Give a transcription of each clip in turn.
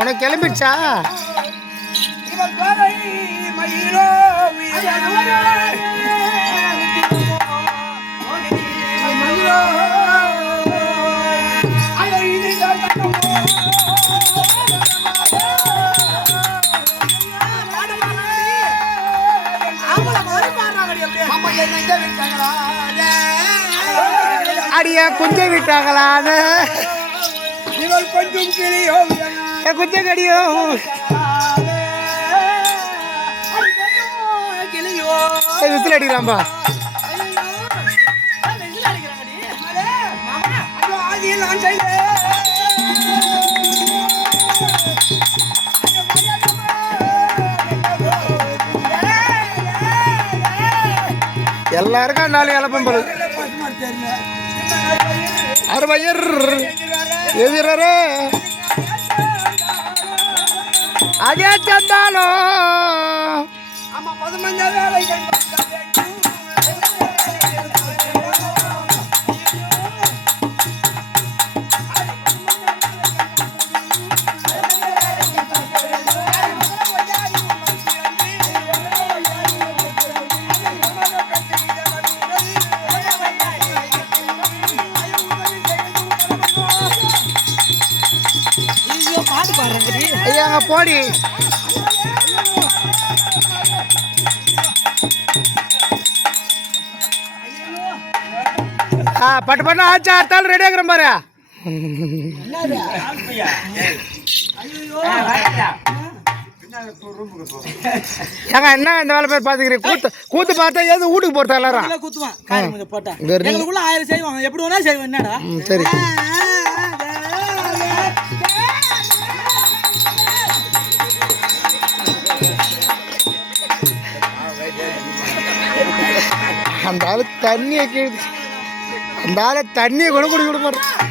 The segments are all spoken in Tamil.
உனக்கு கிளம்பிடுச்சா? அடியா குஞ்ச விட்டாங்களா அது இவள் கொஞ்சம் கிளியோ குஞ்ச கடியோ விசில் அடிக்கலாம்பா ஆதியில் நான் செய்தேன் எல்லாருக்கும் நாலு இழப்பம் போல அறுபையர் எதிரே அதே சந்தாலும் ஆமா பதுமஞ்ச வேலை பாட்டு பாடுறேன். ஐயா அங்க போடி. ஆ பட்டு பண்ண ஆச்சா? அடுத்தாலும் ரெடி ஆகுறேன் பாரு. ஏங்க என்ன இந்த வேலை பேர் பாத்துக்கிறீங்க? கூத்து கூத்து பார்த்தா ஏது வீட்டுக்கு போறதா எல்லாரும்? குத்துவான். போட்டா. ஆயிரம் செய்வாங்க. எப்படி வேணா செய்வோம் என்னடா? சரி. அந்த ஆள் தண்ணியை கீழ்த்து அந்த ஆளு தண்ணியை கூட குடி விட மாட்டேன்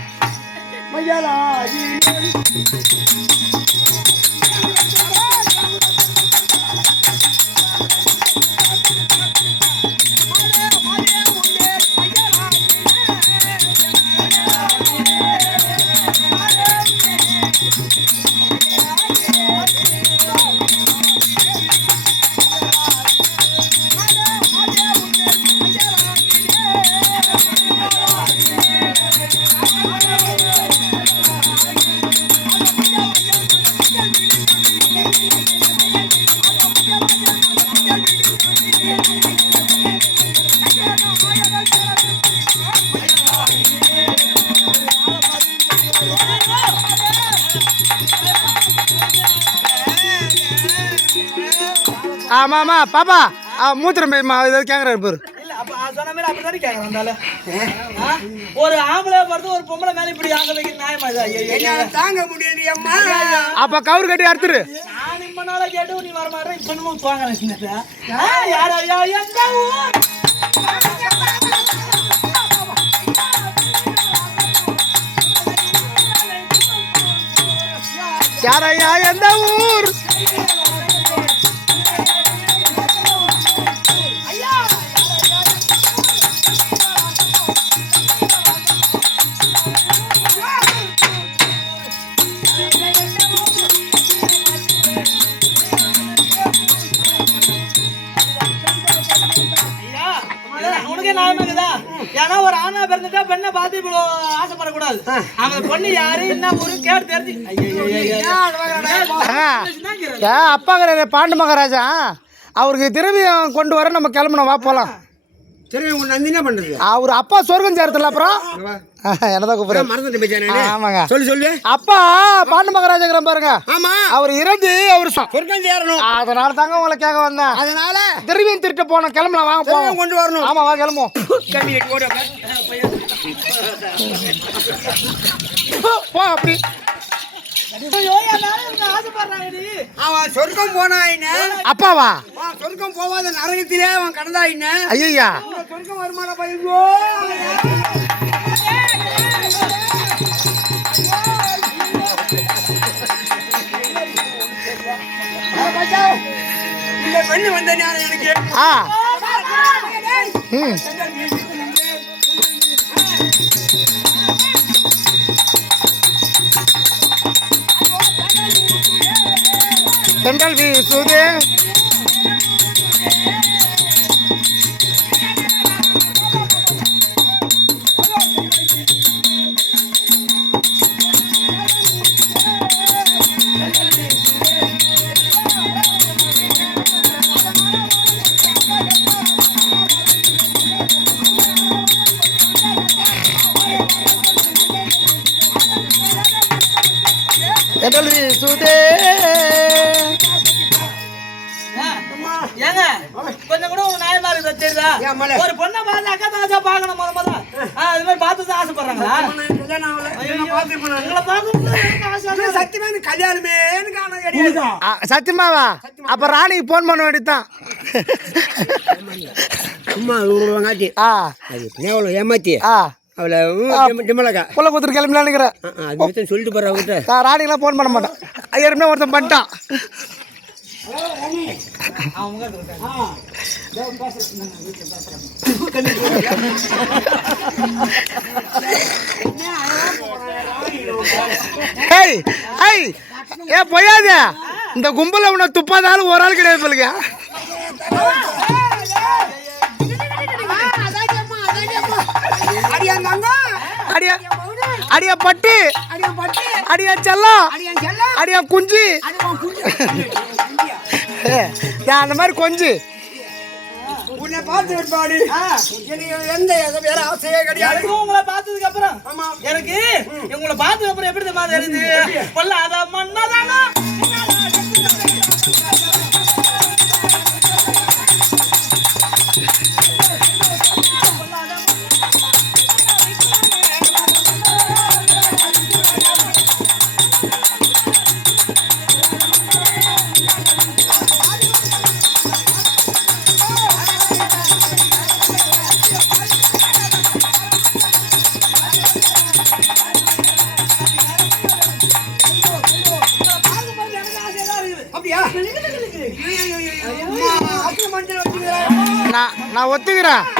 ஆமா ஆமா பாப்பா. ஆ மூத்திரம் போய்மா ஏதாவது கேட்குறாரு பாரு? ஒரு ஆம்பளை பார்த்து ஒரு பொம்பளை மேல இப்படி ஆக வைக்கிற நியாயமா இது? தாங்க முடியாது அம்மா. அப்ப கவுரு கட்டி அறுத்துரு. நான் இப்ப நாளா கேட்டு நீ வர மாட்டேன் இப்ப என்னமோ துவாங்க யார் ஐயா எந்த ஊர். யாரையா எந்த ஊர்? பிறந்துட்டா பெண்ணை பார்த்து இவ்வளோ ஆசைப்படக்கூடாது. அந்த பொண்ணு யாரு என்ன ஊரு கேட்டு தெரிஞ்சு. அப்பாங்கிறாரு பாண்டு மகாராஜா அவருக்கு திரவியம் கொண்டு வர நம்ம கிளம்பணும் வா போலாம் சரி உன் நந்தி என்ன பண்றது அவர் அப்பா சொர்க்கம் சேர்த்துல அப்புறம் என்னதான் கூப்பிடுறேன் மறந்துட்டு போயிட்டானே ஆமாங்க சொல்லு சொல்லு அப்பா பாண்டு மகாராஜா பாருங்க ஆமா அவர் இறந்து அவர் சொர்க்கம் சேரணும் அதனால தாங்க உங்களை கேட்க வந்தேன் அதனால திரவியம் திருட்டு போனோம் கிளம்பலாம் வாங்க போவோம் கொண்டு வரணும் ஆமா வா கிளம்புவோம். போ அப்படி அவன் சொர்க்கம் போனாயின அப்பாவா? அவன் சொர்க்கம் போவாத நரகத்திலே அவன் கடந்தாயின ஐயா சொர்க்கம் வருமானம் பையோ இந்த பெண்ணு வந்த ஞானம் எனக்கு. ஆ. ம். தென்றல் வீசுதே. சத்தியமா கல்யாணமே சத்தியமாவா? அப்ப ராணிக்கு போன் பண்ண வேண்டியதுதான். சும்மா வாங்காட்டி ஆ. அது எவ்வளோ ஏமாத்தி? ஆ. அவளை டிமலக்கா புள்ள அது மட்டும் சொல்லிட்டு போற ராணிக்கெல்லாம் ஃபோன் பண்ண மாட்டேன். ஏற்கனவே ஒருத்தன் பண்ணிட்டான். ஏ பொய்யாத. இந்த கும்பல உன துப்பாதாலும் ஒரு ஆள் கிடையாது பல்லுங்க அடியாங்க அடியா அடியா பட்டு. அடியா பட்டு. அடியா செல்லம். அடியா செல்லம். அடியா குஞ்சு. அந்த மாதிரி கொஞ்சு. உன்னை பார்த்து எனக்கு எந்த எத வேற ஆசையே கிடையாது. உங்களை பார்த்ததுக்கு அப்புறம் ஆமா. எனக்கு உங்களை பார்த்ததுக்கு அப்புறம் எப்படி தெரியுமா தெரியுது? பொல்லாத மன்னதானா? அப்படியா நான்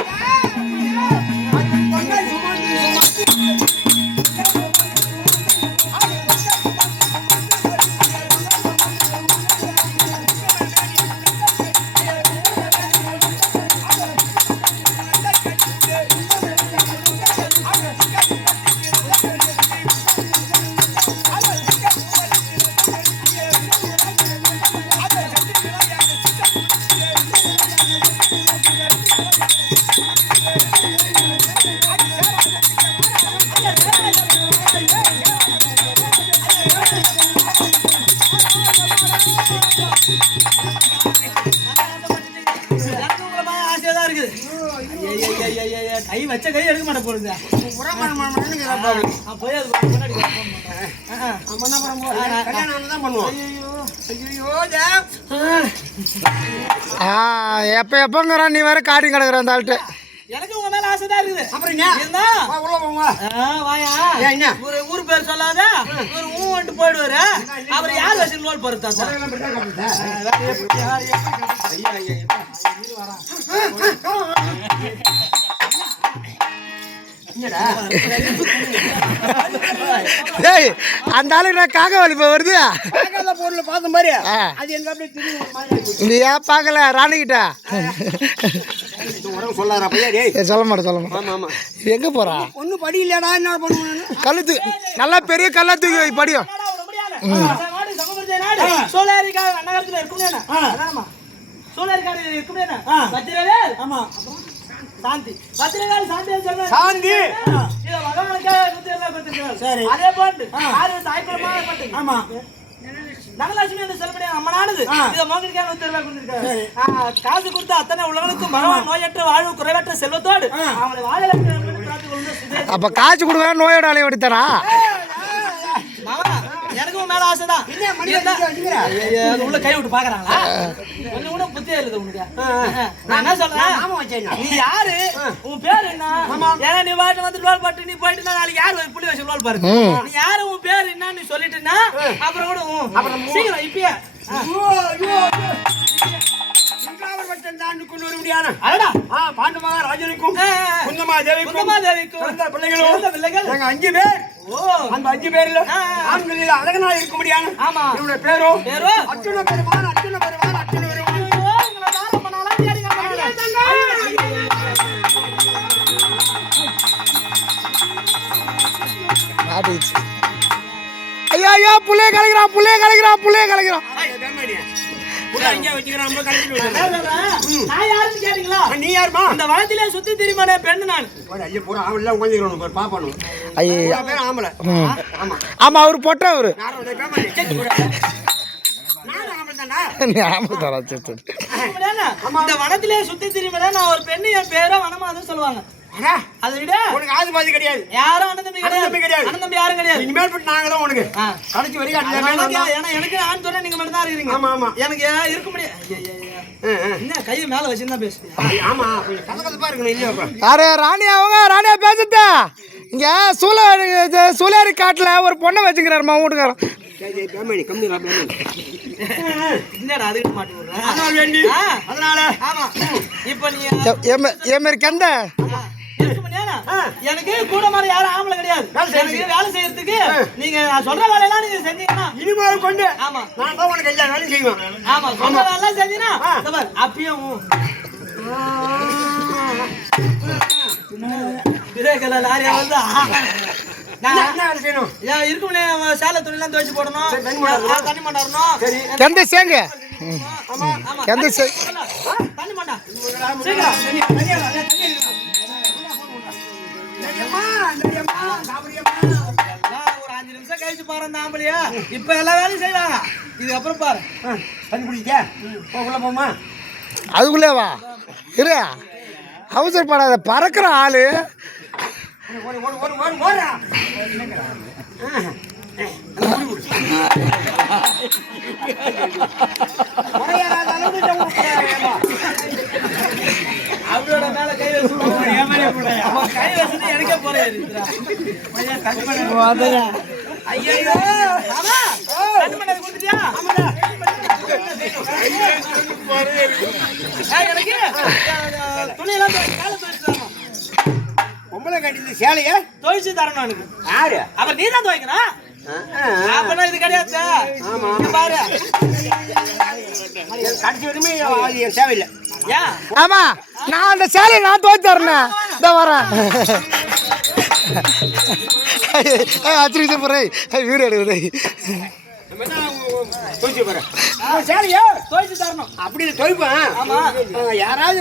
எப்போ எப்போங்கிறான் நீ வேற காடி கிடக்குற அந்த ஆள்கிட்ட எனக்கு உங்க மேல ஆசை தான் இருக்குது அப்புறம் என்ன உள்ள போங்க வாயா என்ன? ஒரு ஊர் பேர் சொல்லாத ஒரு ஊ வந்துட்டு போயிடுவாரு அவர் யார் வச்சு லோல் போறது தாத்தா டேய் அந்த ஆளுக்கு நான் காக்க வலிப்ப வருது? பொருளை பார்த்த மாதிரி. அது எனக்கு அப்படியே. நீ ஏன் பார்க்கல? ராணிக்கிட்ட? இது உடம்பு சொல்லாரா பையா டேய். ஏய், சொல்ல மாட்டேன் சொல்ல மாட்டேன். எங்க போறா? ஒன்றும் படி இல்லையாடா என்ன பண்ணுவேன் கழுத்து நல்லா பெரிய கல்லா தூக்கி படியும். சோழாரிக்காக நகரத்துல இருக்குமே அதானம்மா? சோழாரிக்காடு இருக்குமே வச்சிரவேல் ஆமா. சாந்தி. வச்சிரவேல் சாந்தி சொல்றேன் சாந்தி! இத நூத்தி இருபது கொடுத்திருக்கிறார். சரி. அதே போன்று ஆறு தாய்க்குளமாக பட்டு ஆமா. தனலட்சுமி என்று சொல்லக்கூடிய அம்மனானது இத மகனுக்காக நூத்தி இருபது கொடுத்திருக்கிறார். ஆ, காசு கொடுத்த அத்தனை உலகனுக்கும் பகவான் நோயற்ற வாழ்வு குறைவற்ற செல்வத்தோடு அவங்களை வாழ அப்ப காய்ச்சி கொடுக்குறா நோயோட அலைய நாள் ஆசைதான் அது உள்ள கை விட்டு பாக்குறாங்களா? கூட புத்தியே இல்ல உனக்கு. நான் என்ன சொல்றேன்? நீ யாரு? உன் பேர் என்ன? ஏன்னா நீ வாட்டு வந்து லோல் பட்டு நீ போயிட்டு நாளைக்கு யாரு ஒரு புள்ளி வச்சு லோல் பாருங்க நீ யாரு? உன் பேர் என்ன நீ சொல்லிட்டுனா அப்புறம் கூட சீக்கிரம் இப்பயே. வச்சன் தான் கொண்டு வர முடியாது அடடா. ஆ பாண்டு மகா ராஜனுக்கும் ஆ, ஆ, ஆ. குந்தமா தேவிக்கும் குந்தமா தேவிக்கும். பிறந்த பிள்ளைகளும் பிறந்த பிள்ளைகள். நாங்க அஞ்சு பேர். ஓ. அந்த அஞ்சு பேர்ல. ஆண்களில் அழகனா இருக்க முடியாது? ஆமா. இவனுடைய பேரோ? பேரோ? அர்ஜுன பெருமான் அர்ஜுன பெருமான் அர்ஜுன பெருமான். ஐயா ஐயா புள்ளைய கலைக்கிறான் புள்ளைய கலைக்கிறான் புள்ளைய கலைக்கிறான். நீ யாருமா அந்த வனத்திலே சுத்தி திரிமானே பெண்ணு நான். ஐயோ பூரா அவன் எல்லாம் உட்காந்துக்கிறோம் பாரு பாப்பானும் ஐயா. பேர் ஆம்பளை. ஆமா. ஆமா அவர் பொட்ட அவரு. இந்த வனத்திலே சுத்தி திரிமானே நான் ஒரு பெண்ணு என் பேரோ வனமாதுன்னு சொல்லுவாங்க. உனக்கு ஆது பாதி கிடையாது. யாரும் அண்ணன் தம்பி கிடையாது. அண்ணன் தம்பி யாரும் கிடையாது. இனிமேல் பட்டு நாங்க தான் உனக்கு. கடைசி வரைக்கும் எனக்கு எனக்கு ஆண் துறை நீங்க மட்டும் தான் இருக்கிறீங்க. ஆமா, ஆமா. எனக்கு ஏன் இருக்க முடியாது. என்ன கையை மேல வச்சுதான் பேசுறீங்க ஆமா கதகதப்பா இருக்கணும் இல்லையா யாரு ராணி அவங்க? ராணியா பேசுத்த இங்க சூலாரி சூலாரி காட்டுல ஒரு பொண்ணை வச்சுக்கிறாருமா வீட்டுக்காரன். சரி, எனக்கு கூட மாதிரி யாரும் ஆம்பளை கிடையாது. எனக்கு வேலை செய்யறதுக்கு நீங்க நான் சொல்ற வேலையெல்லாம் நீங்க செஞ்சீங்கன்னா இனிமேல் கொண்டு ஆமா. நான் தான் உனக்கு எல்லா வேலையும் செய்வேன். ஆமா. சொல்ற வேலை செஞ்சீங்கன்னா அப்பயும் லாரியா வந்து. ஆ. என்ன நான் என்ன வேலை செய்யணும்? ஏன் இருக்க முடியாது சேலை துணிலாம் துவைச்சு போடணும். சரி, தண்ணி மோண்டணும். ஆ, தண்ணி மண்டாரணும் கந்த சேங்க. தண்ணி மண்டா. ஒரு அஞ்சு நிமிஷம் கழிச்சு பாரு அந்த ஆம்பளையா இப்ப எல்லா வேலையும் செய்வாங்க இதுக்கப்புறம் பாரு. ஆ, தண்ணி குடிக்க? போ உள்ள போமா அதுக்குள்ளே வா. இரு. அவசரப்படாத பறக்கிற ஆளு. ஓடு ஓடு ஓடு ஓடு ஓடுறா முறையேறாத அளவுக்கு இந்த ஊருக்கு அவரோட மேல கை வச்சு வச்சுட்டு எனக்கே போறாரு ஐயோ ஆமா. கொடுத்துட்டியா எனக்கு துணியெல்லாம் மேல துவைச்சு பொம்பளை சேலைய? துவைச்சு தரணும் எனக்கு. யாரு? அப்புறம் நீ தான் துவைக்கணும் அப்பனா இது கிடையாது. இங்க பாரு. கடைசி வரையுமே என் தேவையில்லை ஏன் ஆமா நான் அந்த சேலையை நான் துவைச்சு தரேன். இந்த வரேன். போறேன் எடுக்கிறேன். என்ன துவைச்சு போறேன் துவைச்சு தரணும். அப்படி துவைப்பேன். ஆமா. ஆ, யாராவது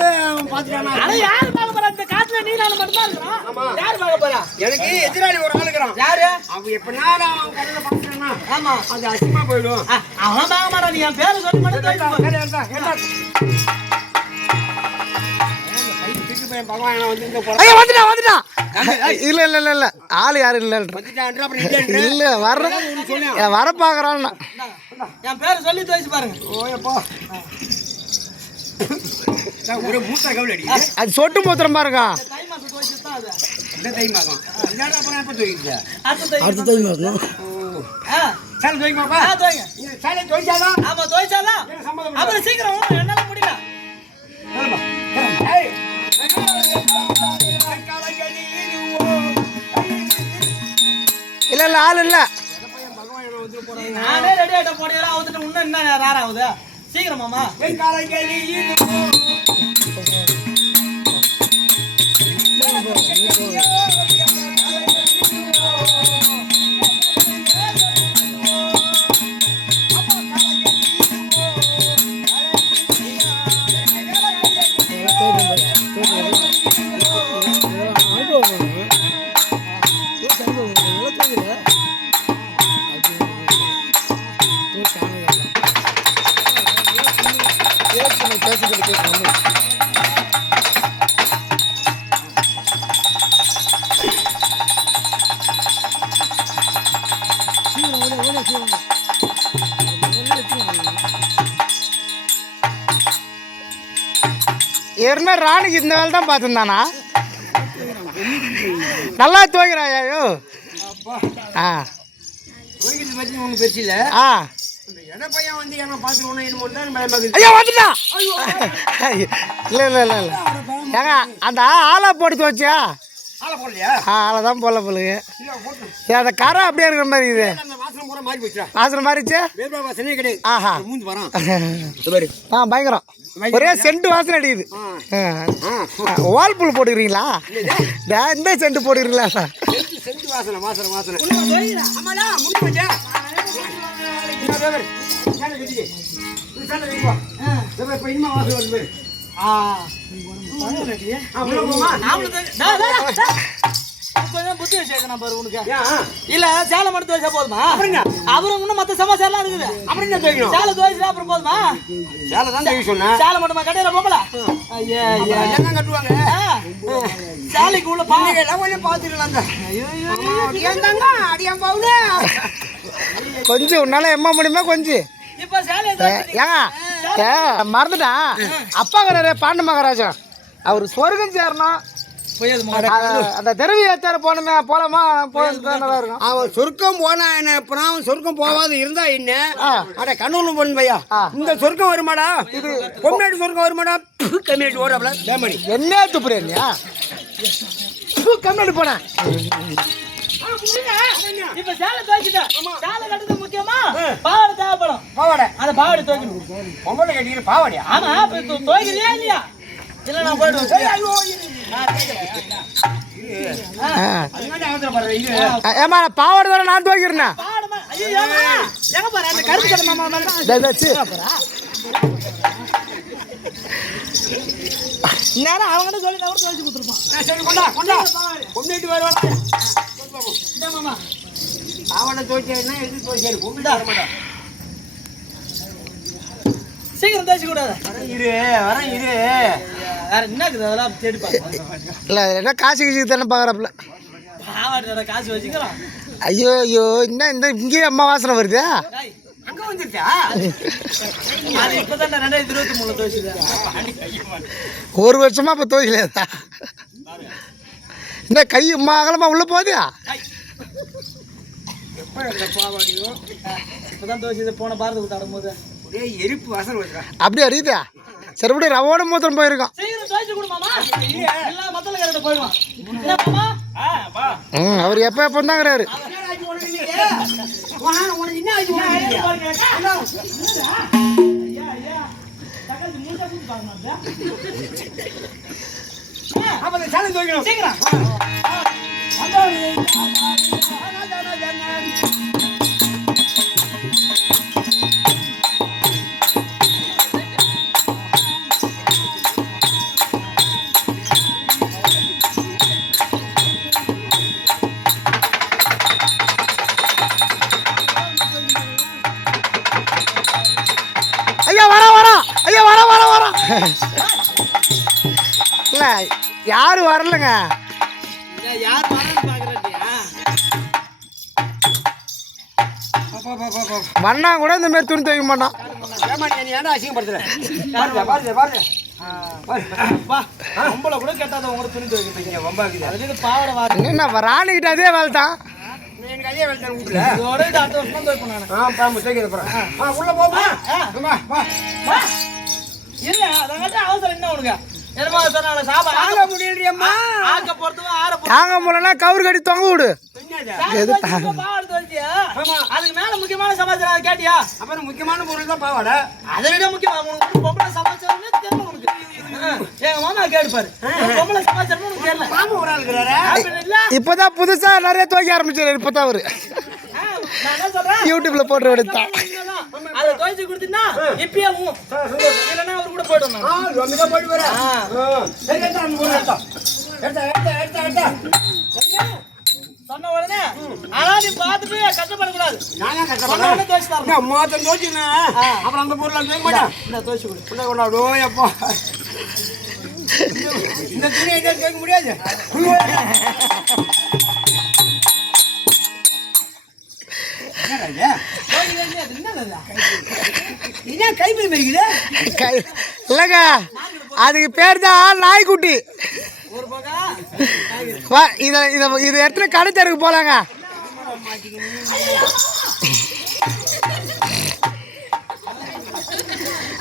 இந்த காட்டுல நீ நானும் மட்டும் தான் இருக்கிறோம் யாரு பார்க்க போறா? எனக்கு எதிராளி ஒரு ஆள் இருக்கிறான். யாரு? அவன் எப்படினாலும் அவன் கடையில் ஆமா. அது அசிங்கமா போயிடும். அவன் பார்க்க மாட்டான். நீ என் பேரை சொல்லி மட்டும் வந்து இங்க போறான். ஐயா இல்ல இல்ல இல்ல இல்ல ஆள் யாரும் இல்ல. இல்ல வர்ற வர பாக்குறான் இந்தாங்க. என் பேரை சொல்லி பாருங்க ஓயப்பா. ஒரு மூத்த. அது சொட்டு மூத்திரம் பாருங்க? அடுத்த தை மாசம். சேலை சேலை ஆமா அப்புறம் சீக்கிரம் என்னால முடியல. ஏய். இல்ல இல்ல ஆள் இல்ல. நானே ரெடி ஆகிட்ட போடையெல்லாம் அவுத்துட்டு இன்னும் என்ன ரேர் ஆகுது? சீக்கிரமாமா கலைகளில் ஏற்கனவே ராணிக்கு இந்த வேலை தான் பார்த்துருந்தானா? நல்லா துவைக்கிறாயா ஐயோ? ஆ. ஆ. இல்லை இல்லை இல்லை இல்லை. ஏங்க அந்த ஆளை போட்டு துவைச்சியா? ஆளை தான் போல போலுங்க ஏன் அந்த கரை அப்படியே இருக்கிற மாதிரி இருக்குது அந்த வாசனை பூரா மாறி போச்சுடா வாசனை மாறிச்சு ஆஹா ஆ பயங்கரம் ஒரே சென்ட் வாசனை அடிக்குது ஆ வால்புல் போட்டுக்கிறீங்களா டே, இந்த சென்ட் போட்டுக்கிறீங்களா வாசனை புத்தி வச்சிருக்கேன் பாரு உனக்கு? இல்ல சேலை மட்டும் துவைச்சா போதுமா? அப்புறம் இன்னும் மத்த சமாச்சாரம் இருக்குது அப்புறம் என்ன துவைக்கணும்? சேலை துவைச்சா அப்புறம் போதுமா சேலை தான் துவைக்க சொன்னேன். சேலை மட்டுமா கடையில போகல ஐயா ஐயா என்னங்க கட்டுவாங்க? சேலைக்கு உள்ள பா பிள்ளைங்கெல்லாம் கொஞ்சம் பார்த்துக்கலாங்க. ஆமா, அடியான். கொஞ்சம் உன்னால எம்மா முடியுமா கொஞ்சம் இப்ப சேலை ஏங்க மறந்துட்டான் அப்பாங்கிறாரு பாண்டு மகாராஜா. அவர் சொர்க்கம் சேரணும். அந்த தெருவி ஏத்தார போனமே போலாமா? நல்லா இருக்கும். அவன் சொர்க்கம் போனா என்ன அப்புறம் அவன் சொர்க்கம் போகாத இருந்தா என்ன? அட கண்ணூர்ல போன பையா. இந்த சொர்க்கம் வருமாடா? இது பொம்மையாட்டு சொர்க்கம் வருமாடா? கம்மியாட்டு ஓடுறாப்ல. தேமணி என்ன துப்புறேன்யா கம்மியாடி போனேன் இப்ப சேலை துவைச்சிட்டேன் சேலை கட்டுறது முக்கியமா? பாவாடை தேவைப்படும். பாவாடை. அந்த பாவாடை துவைக்கணும். பொம்பளை கட்டிக்கிற பாவாடியா? ஆமா இப்ப து- துவைக்கிறியா இல்லையா? இல்ல நான் போயிடுவேன் சரியா? ஏமா பாவாடை தானே நான் துவைக்கிறேன்? பாவாடை மா- ஐயோ, ஏம்மா? எங்க பாரு அந்த கருப்பு கடை மாமா மாதிரி தான். இந்நேரம் அவங்ககிட்ட சொல்லி நான் கூட துவைச்சு கொடுத்துருப்பான். சரி கொண்டா கொண்டா. வருவாடா எது வர மாட்டா சீக்கிரம் தேய்ச்சி கூடாது இரு வரேன் இரு. வேற என்ன அதெல்லாம் தேடி பாருங்க இல்லை என்ன காசு கீசு தானே பார்க்குறாப்புல காசு வச்சுக்கலாம். ஐயோ ஐயோ என்ன இந்த இங்கேயே அம்மா வாசனை வருது? அங்க வந்துருச்சா? இப்பதான் ரெண்டாயிரத்தி இருபத்தி மூணுல துவைச்சுது ஒரு வருஷமா இப்போ துவைக்கலையா இந்த கை அம்மா அகலமா உள்ள போகுது எப்ப இந்த பாவாடியோ? இப்பதான் துவைச்சது போன பாரதத்துக்கு தடும் போது ஒரே எரிப்பு வாசனை வருதா அப்படியே அறியுதா சரி விட ரவோட மூத்திரம் போயிருக்கோம். சீக்கிரம் துவைச்சு கொடு மாமா. எல்லாம் மத்தல கரெக்ட் போயிடுவான். என்ன மாமா? ம் அவர் எப்போ எப்போ தாங்கிறாரு உனக்கு என்ன ஆச்சு? அப்ப இந்த சேலை துவைக்கணும் சீக்கிரம் இல்லை யாரும் வரலங்க யார் வரன்னு பாக்குறட்டியா அப்பா, அப்பா, அப்பா, அப்பா. மண்ணா கூட இந்த மாதிரி துணி துவைக்க மாட்டான் ஏன்டா அசிங்கப்படுத்துற? பாருங்க, பாருங்க, பாருங்க. பாருங்க. வா பொம்பளை கூட கேட்டாத உங்க துணி துவைக்கிறீங்க இங்க வம்பாக்குது. அதுக்கு இது பாவாடை வாரு என்ன ராணிக்கிட்ட அதே வேலை தான் எனக்கு அதே வேலை தானே வீட்டுல. இது அடுத்த வருஷம் துவைப்பேன் நானு ஆ, பாம்பு. ஆ, உள்ள போமா? இல்ல அதனால அவசரம் என்ன உனக்கு? என்னமா சொன்னால சாபா தாங்க முடியலையேம்மா. ஆக்க ஆற போறது தாங்க முடியலன்னா கவுரு கட்டி தொங்க விடு? பாவாடை துவைச்சியா அதுக்கு மேல முக்கியமான சமாச்சாரம் அதை கேட்டியா? அப்புறம் முக்கியமான பொருள் தான் பாவாடை. அதை விட முக்கியமா உனக்கு பொம்பளை சமாச்சாரமே தெரியல உனக்கு. எங்க மாமா கேட்டுப்பாரு பொம்பளை சமாச்சாரம் உனக்கு தெரியல. பாம்பு ஒரு ஆள் இருக்கிறாரு. இப்போதான் புதுசா நிறைய துவைக்க ஆரம்பிச்சாரு இப்போதான் அவரு. யூடியூப்ல போட்டு எடுத்தான் உண்மைதான். அதை துவைச்சு கொடுத்தீங்கன்னா இப்பயே. இல்லைன்னா ஆ, போயிட்டு வரேன். ஆ. ஆ. சரி, எடுத்தா, அந்த பொருளை எடுத்தா. எடுத்தா, எடுத்தா, எடுத்தா, எடுத்தா. சொன்ன உடனே ஆனா நீ பார்த்துட்டு கஷ்டப்படக்கூடாது நான் ஏன் சொன்ன கஷ்டப்படுறேன்? உடனே துவைச்சு தரணும் என்ன, மொத்தம் தோச்சுக்கினேன். அப்புறம் அந்த பொருளை துவைக்க மாட்டேன். இந்த கொடு கொண்டாடு, அப்பா. முடியாது ஏன் கைப்பிடி மறிக்குது? கை- இல்லைங்க. அதுக்கு பேர் தான் நாய்க்குட்டி. வா இதை இதை இது எடுத்துட்டு கடை தெருக்கு போகலாங்க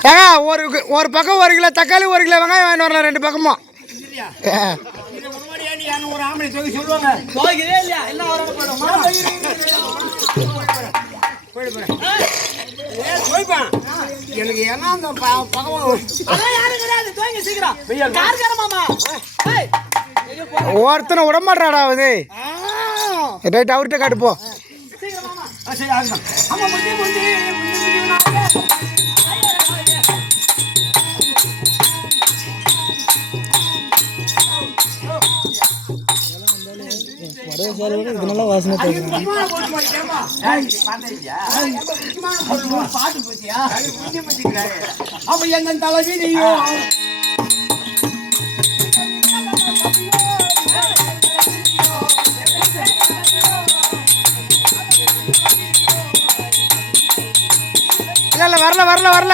ஏங்க ஒரு ஒரு பக்கம் ஒரு கிலோ தக்காளி ஒரு கிலோ வெங்காயம் வாங்கிட்டு வரலாம் ரெண்டு பக்கமும். சொல்லுவாங்க போயிடு எனக்கு ஏன்னா அந்த பகவான் ஒருத்தனை விட மாட்டாடா அது ரைட் அவர்கிட்ட காட்டுப்போ சரி ஆமா பாட்டு போச்சியா. அப்ப எந்த தலைவி நீயோ? இல்லை இல்லை வரல வரல வரல.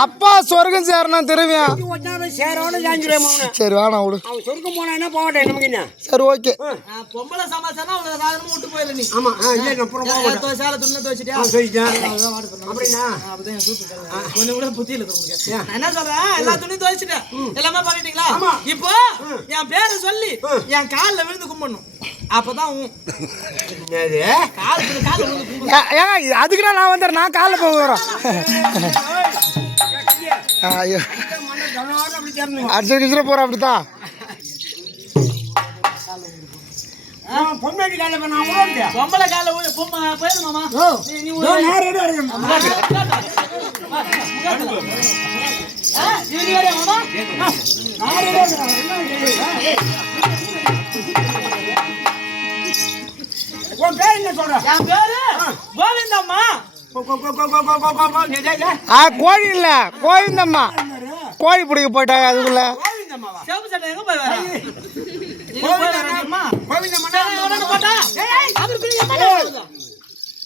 அப்பா சொர்க்கம் சேரணும் திரும்பியும் சரி வாணா விடு. சொர்க்கம் போனா என்ன போகட்டேன் நமக்கு சரி ஓகே. பொம்பளை சமாச்சாரம் அவங்க விட்டு போயிடல நீ ஆமா. சேல துண்ணை கூட புத்தி இல்லை உங்களுக்கு என்ன சொல்றேன் எல்லா துணி துவச்சிட்டேன் எல்லாமே பண்ணிட்டீங்களா இப்போ என் பேரு சொல்லி என் கால காலில் விழுந்து கும்பிடணும். அப்பதான் ஏங்க இது அதுக்குன்னா நான் வந்து நான் காலில் போகிறோம் ஐயோ. அடிச்சு கிச்சரை போகிறேன் அப்படித்தான். பொம்பளை கால பொம்பளை கால போயிரு மாமா. நீ நேரம் வரணும் உன் பேர் கோவிந்தம்மா கோழி இல்ல கோவிந்தம்மா கோழி பிடிக்க போயிட்டாங்க அதுக்குள்ள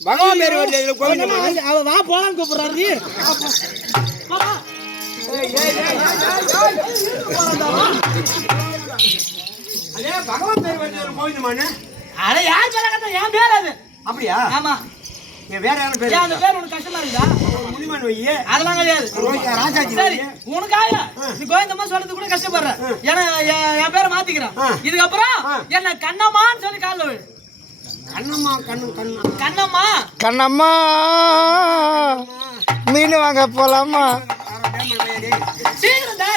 பகவான் பேர் கூப்பிடுறாரு அதே பகவான் பேர் வருது இதுல கோவிந்தம்மான்னு அட யார் பேரா கட்ட? என் பேர் அது. அப்படியா? ஆமா. என் வேற யாரும் பேர் அந்த பேர் உனக்கு கஷ்டமா இருக்குதா? முனிமன் வையே அதெல்லாம் கிடையாது. ராஜாஜி சரி உனக்காக நீ கோவிந்தம்மா சொல்றது கூட கஷ்டப்படுற. ஏன்னா என் என் பேரை மாத்திக்கிறேன். இதுக்கப்புறம் என்ன கண்ணம்மான்னு சொல்லி காலைல விழு கண்ணம்மா கண்ணு கண்ணு. கண்ணம்மா. கண்ணம்மா மீன் வாங்க போலாமா? சீக்கிரம் தான்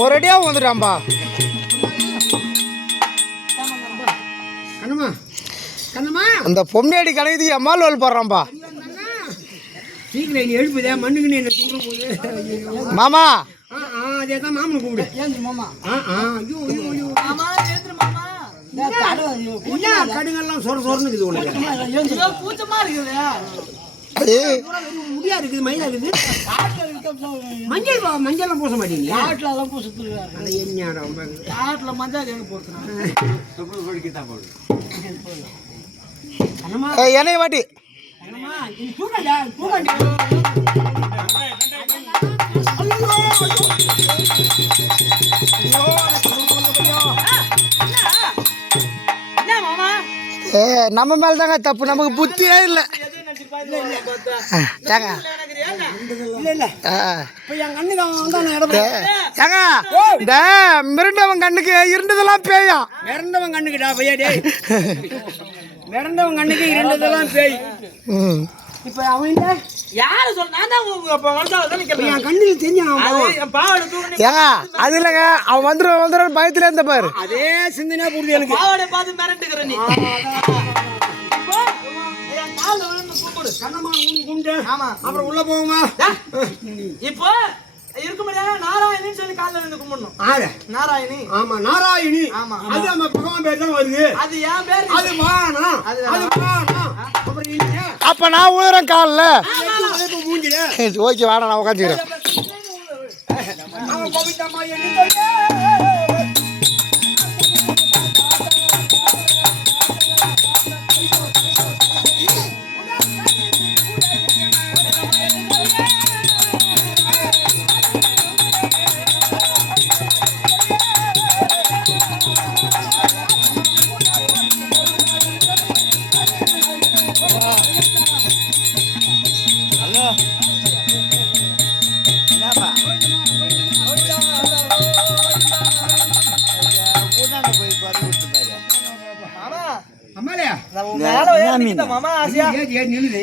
ஒரடியாக வந்துட்டான்பா கண்ணம்மா கண்ணம்மா. அந்த பொம்மையடி கணக்குக்கு எம்மால் வேல் போடுறான்பா சீக்கிரம் நீ எழுப்புதே மண்ணுக்கு நீ என்ன போகுது. மாமா. ஆ ஆ அதே தான் மாமனு கூப்பிடு மாமா? ஆ ஆ ஐயோ ஐயோ ஐயோ. என்ன கடுங்கெல்லாம் சொர சொரன்னு இருக்குது. உனக்கு இருக்குது முடியா இருக்குது மயிலா இருக்குது. மஞ்சள் மஞ்சள்லாம் பூச மாட்டீங்களா? காட்டுல எல்லாம் பூசத்துருக்காரு அது என்னடா ரொம்ப காட்டுல மஞ்சள் எங்க ஏய், எண்ணெய் வாட்டி. தூக்கண்டா தூக்கண்டி. ஏ நம்ம மேல தாங்க தப்பு. நமக்கு புத்தியே இல்லை. ஏங்க. ஏங்க. இந்த மிருண்டவன் கண்ணுக்கு இருந்ததெல்லாம் பேயும் மிரண்டவன் கண்ணுக்குடா பையா டே மிரண்டவன் கண்ணுக்கு இருந்ததெல்லாம் பேய். இப்போ அவங்க யாரு சொல்ல நான் தான் உங்க வந்தா தான் நிக்கிறேன். என் கண்ணுக்கு தெரியும் அவன் பாவம். என் பாவாடை தூக்கி ஏங்க அது இல்லைங்க அவன் வந்துடும் வந்துடும் பயத்துல இருந்த பாரு. அதே சிந்தனையா புரியுது எனக்கு. பாவாடை பார்த்து மிரட்டுக்கிற நீ. கூப்பிடு. கண்ணம்மா கும்பிட்டு ஆமா. அப்புறம் உள்ள போகுமா இப்போ இருக்க முடியாது நாராயணின்னு சொல்லி கால்ல விழுந்து கும்பிடணும் ஆறு நாராயணி ஆமா நாராயணி ஆமா. அது நம்ம பகவான் பேர் தான் வருது அது என் பேர் அது வானா அது வானா அப்ப நான் ஊதுறேன் காலில் மூஞ்சில ஓகே வாடா நான் உட்காந்துக்கிறேன் ನಿನ್ನ ಮಾಮ ಆಸೆ ಏ ನಿಲ್ಲಿ ನಿಲ್ಲಿ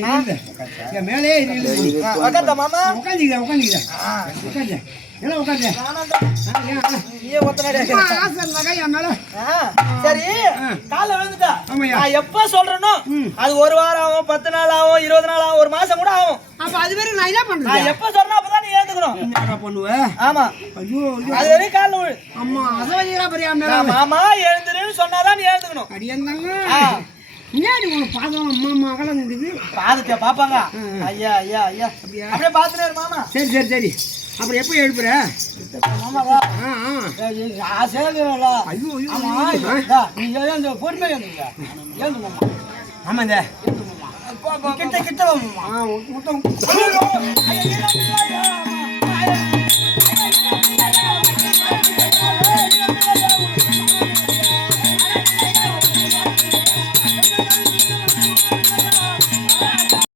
கால விழுந்துட்டா. எப்ப சொல்றேனோ அது ஒரு வாரம் ஆகும் பத்து நாள் ஆகும் இருபது நாள் ஆகும் ஒரு மாசம் கூட ஆகும். அப்ப அது வரை நான் என்ன பண்றேன் எப்ப சொன்னா அப்பதான் நீ ஏத்துக்கணும். என்ன ஆமா. ஐயோ அது வரை கால விழு. எழுந்துருன்னு சொன்னாதான் நீ ஏத்துக்கணும். என்னடி உனக்கு பாதம் அம்மா மகளம் இருக்குது பாதத்தை பார்ப்பாங்க ஐயா ஐயா ஐயா அப்படியே பார்த்துட்டாரு மாமா சரி சரி சரி அப்புறம் எப்போ எழுப்புற மாமாவா ஆசையா ஐயோ ஐயோ நீங்கள் அந்த பொறுமை ஏந்துங்க ஏந்து மாமா இந்த கிட்ட கிட்ட மாமா முத்தம்